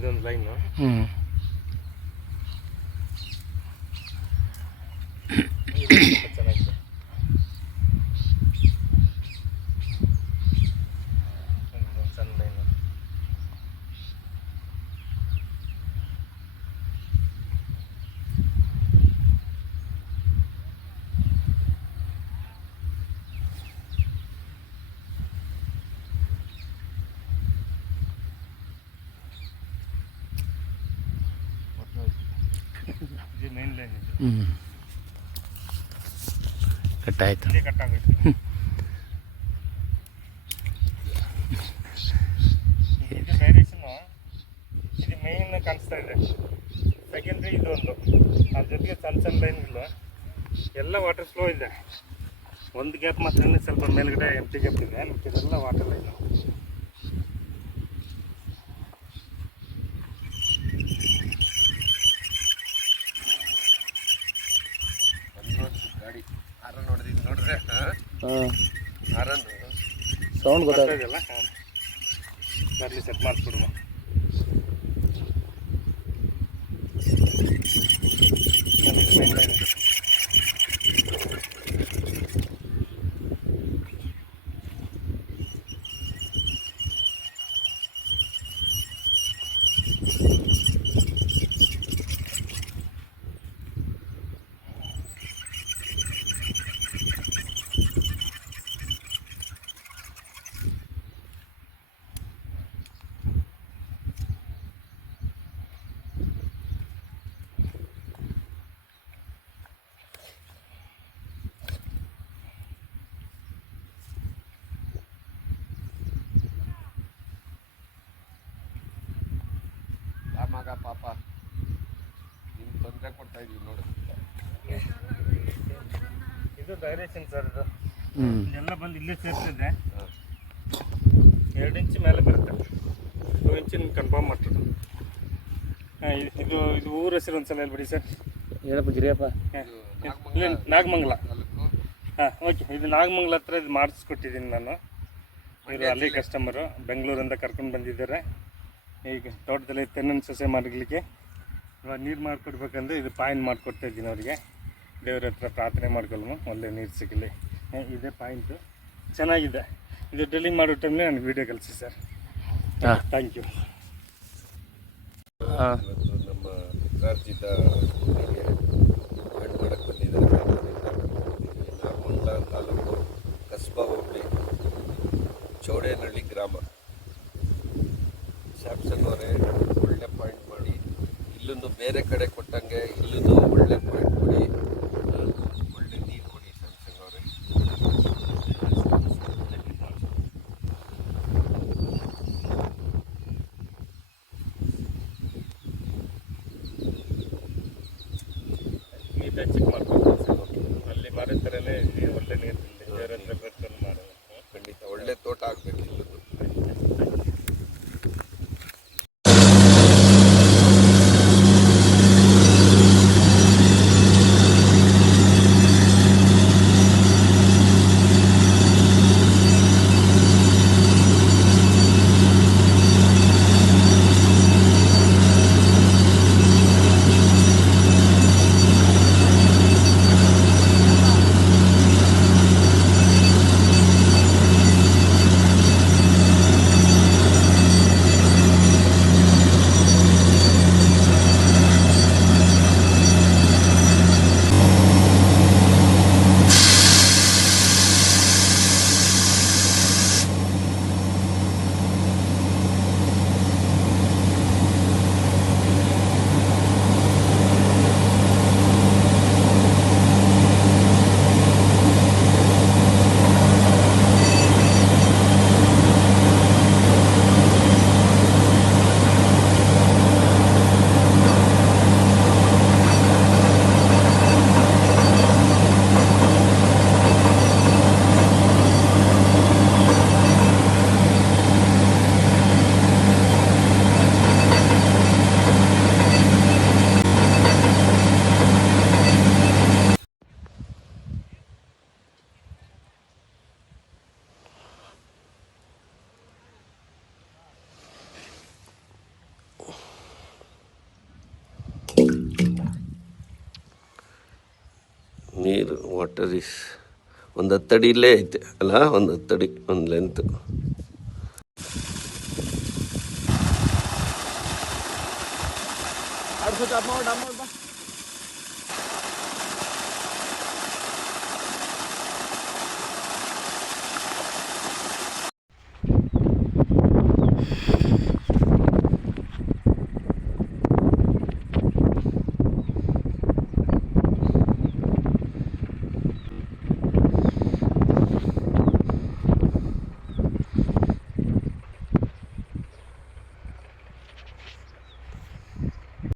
ಇದೊಂದು ಲೈನು. ಚೆನ್ನಾಗಿದೆ. ಸಣ್ಣ ಲೈನು. ಇದು ಮೇನ್ ಲೈನ್ ಇದು. ಕಟ್ಟಾಯ್ತು. ಕಟ್ಟಾಗೋಯ್ತು. ಇದು ಡೈರೆಕ್ಷನು ಇದು ಮೇನ್ ಕಾಣಿಸ್ತಾ ಇದೆ. ಸೆಕೆಂಡ್ರಿ ಇದೊಂದು, ಅದ್ರ ಜೊತೆಗೆ ಸಣ್ಣ ಸಣ್ಣ ಲೈನ್ಗಳು ಎಲ್ಲ ವಾಟರ್ ಫ್ಲೋ ಇದೆ. ಒಂದು ಗ್ಯಾಪ್ ಮಾತ್ರ ಸ್ವಲ್ಪ ಮೇಲ್ಗಡೆ ಎಂಟಿ ಗ್ಯಾಪ್ ಇದೆ, ಇದೆಲ್ಲ ವಾಟರ್ ಲೈನು. ಗಾಡಿ ಹಾರನ್ ನೋಡಿದ್ರೆ ಹಾರನ್ ಸೌಂಡ್ ಗೊತ್ತಾಗಿಲ್ಲ. ಬರಲಿ ಸೆಟ್ ಮಾಡಿಸ್ಬಿಡುವ. ಮಗ ಪಾಪ ನಿಮ್ಗೆ ತೊಂದರೆ ಕೊಡ್ತಾ ಇದೀವಿ ನೋಡಿ. ಇದು ಡೈರೆಕ್ಷನ್ ಸರ್. ಇದು ಎಲ್ಲ ಬಂದು ಇಲ್ಲೇ ಸೇರ್ತಿದೆ. 2 ಇಂಚ್ ಮೇಲೆ ಬರುತ್ತೆ. 2 ಇಂಚಿನ ಕನ್ಫರ್ಮ್ ಮಾಡ್ತದೆ. ಇದು ಇದು ಊರ ಹೆಸರು ಒಂದ್ಸಲ ಹೇಳ್ಬಿಡಿ ಸರ್. ಹೇಳಪ್ಪ ಗಿರಿಯಪ್ಪ. ನಾಗಮಂಗಲ. ಹಾಂ ಓಕೆ. ಇದು ನಾಗಮಂಗಲ ಹತ್ರ ಇದು ಮಾಡಿಸ್ಕೊಟ್ಟಿದ್ದೀನಿ ನಾನು. ಇವರು ಅಲ್ಲಿ ಕಸ್ಟಮರು ಬೆಂಗಳೂರಿಂದ ಕರ್ಕೊಂಡು ಬಂದಿದ್ದಾರೆ. ಈಗ ತೋಟದಲ್ಲಿ ತೆನ್ನನ್ನು ಸೊಸೆ ಮಾಡಲಿಕ್ಕೆ ಇವಾಗ ನೀರು ಮಾಡಿಕೊಡ್ಬೇಕಂದ್ರೆ ಇದು ಪಾಯಿಂಟ್ ಮಾಡಿಕೊಡ್ತಾ ಇದ್ದೀನಿ ಅವರಿಗೆ. ದೇವ್ರ ಹತ್ರ ಪ್ರಾರ್ಥನೆ ಮಾಡ್ಕೊಳ್ಳೋಣ, ಒಳ್ಳೆ ನೀರು ಸಿಗಲಿ. ಇದೇ ಪಾಯಿಂಟು ಚೆನ್ನಾಗಿದೆ. ಇದು ಡ್ರಿಲ್ಲಿಂಗ್ ಮಾಡೋ ಟೈಮ್ನೇ ನನಗೆ ವೀಡಿಯೋ ಕಳಿಸಿ ಸರ್. Thank you. ಇವತ್ತು ನಮ್ಮ ಪಿತ್ರಾರ್ಜಿತ ಭೂಮಿಗೆ ಹಣ್ಣು ಮಾಡಕ್ಕೆ ಬಂದಿದ್ದಾರೆ. ನಾಗಮಂಗಲ ತಾಲೂಕು ಕಸ್ಬಾ ಹೋಬಳಿ ಚೌಡೇನಹಳ್ಳಿ ಗ್ರಾಮ. ಸ್ಯಾಮ್ಸಂಗ್ ಅವರೇ ಒಳ್ಳೆ ಪಾಯಿಂಟ್ ಮಾಡಿ, ಇಲ್ಲೂ ಬೇರೆ ಕಡೆ ಕೊಟ್ಟಂಗೆ ಇಲ್ಲೂ ಒಳ್ಳೆ ಪಾಯಿಂಟ್ ಕೊಡಿ, ಒಳ್ಳೆ ನೀರು ಕೊಡಿ ಸ್ಯಾಮ್ಸಂಗ್ ಅವರೇ. ನೀಟಾಗಿ ಚೆಕ್ ಮಾಡ್ಕೊಂಡು ಸರ್. ಅಲ್ಲಿ ಮಾಡೋ ಥರನೇ ನೀರು ಒಳ್ಳೆ ನೀರು ದೇವ್ರ ಹತ್ರ ಬೇಡ್ಕೊಂಡು ಮಾಡೋದು. ಖಂಡಿತ ಒಳ್ಳೆ ತೋಟ ಆಗಬೇಕು ಇಲ್ಲೂ. ನೀರು ವಾಟರ್ ಇಸ್ ಒಂದು 10 ಅಡಿ ಇಲ್ಲೇ ಐತೆ ಅಲ್ಲ, ಒಂದು 10 ಅಡಿ ಒಂದು ಲೆಂತ್. और कुछ अमाउंट